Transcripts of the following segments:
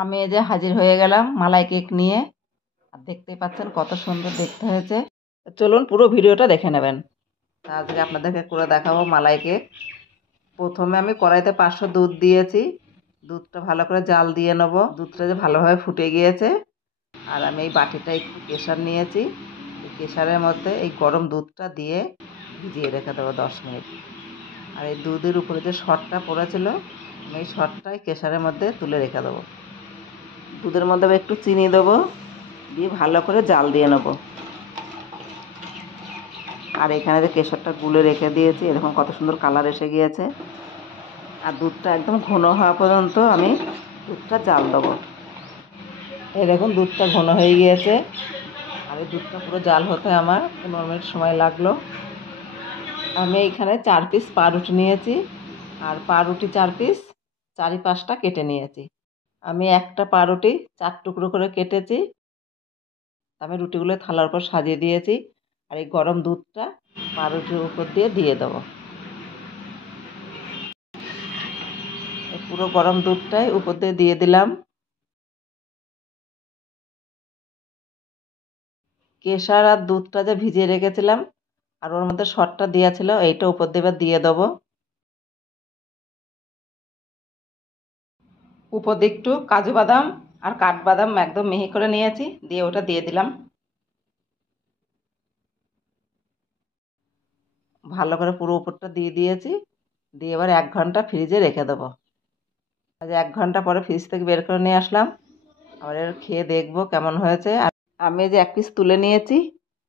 আমি এই যে হাজির হয়ে গেলাম মালাই কেক নিয়ে। আর দেখতেই পাচ্ছেন কত সুন্দর দেখতে হয়েছে। চলুন পুরো ভিডিওটা দেখে নেবেন। আজকে আপনাদেরকে করে দেখাবো মালাই কেক। প্রথমে আমি কড়াইতে 500 দুধ দিয়েছি। দুধটা ভালো করে জাল দিয়ে নেব। দুধটা যে ভালোভাবে ফুটে গিয়েছে। আর আমি এই বাটিটা একটু কেশর নিয়েছি। এই কেশরের মধ্যে এই গরম দুধটা দিয়ে ভিজিয়ে রেখে দেবো 10 মিনিট। আর এই দুধের উপরে যে সরটা পড়েছিল, আমি এই সরটাই কেশরের মধ্যে তুলে রেখে দেবো। দুধের মধ্যে একটু চিনি দেবো, দিয়ে ভালো করে জাল দিয়ে নেব। আর এখানে যে কেশরটা গুলে রেখে দিয়েছি, এরকম কত সুন্দর কালার এসে গিয়েছে। আর দুধটা একদম ঘন হওয়া পর্যন্ত আমি দুধটা জাল দেবো। এই দেখুন দুধটা ঘন হয়ে গিয়েছে। আর এই দুধটা পুরো জাল হতে আমার 15 মিনিট সময় লাগলো। আমি এইখানে 4 পিস পাউরুটি নিয়েছি। আর পাউরুটি 4 পিস, 4-5টা কেটে নিয়েছি। আমি একটা পাউরুটি 4 টুকরো করে কেটেছি। আমি রুটিগুলো থালার উপর সাজিয়ে দিয়েছি। আর এই গরম দুধটা পাউরুটির উপর দিয়ে দেবো। এই পুরো গরম দুধটাই উপর দিয়ে দিলাম। কেশর আর দুধটা যে ভিজিয়ে রেখেছিলাম আর ওর মধ্যে সরটা দেওয়া ছিল, এইটা উপর দিয়ে দেবো। উপর দিয়ে একটু কাজু বাদাম আর কাঠবাদাম একদম মিহি করে নিয়েছি, দিয়ে ওটা দিয়ে দিলাম। ভালো করে পুরো উপরটা দিয়ে দিয়েছি। দিয়ে এবার 1 ঘন্টা ফ্রিজে রেখে দেবো। আজ 1 ঘন্টা পরে ফ্রিজ থেকে বের করে নিয়ে আসলাম। আবার এর খেয়ে দেখবো কেমন হয়েছে। আর আমি যে 1 পিস তুলে নিয়েছি,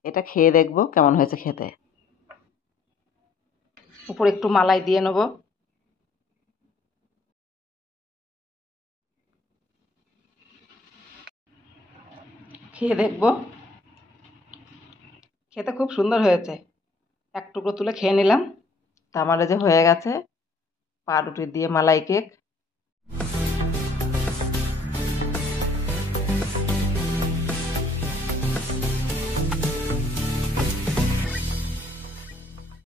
এটা খেয়ে দেখবো কেমন হয়েছে খেতে। উপরে একটু মালাই দিয়ে নেবো। খেয়ে দেখবো। খেতে খুব সুন্দর হয়েছে। 1 টুকরো তুলে খেয়ে নিলাম। তা আমার যে হয়ে গেছে পাউরুটি দিয়ে মালাই কেক।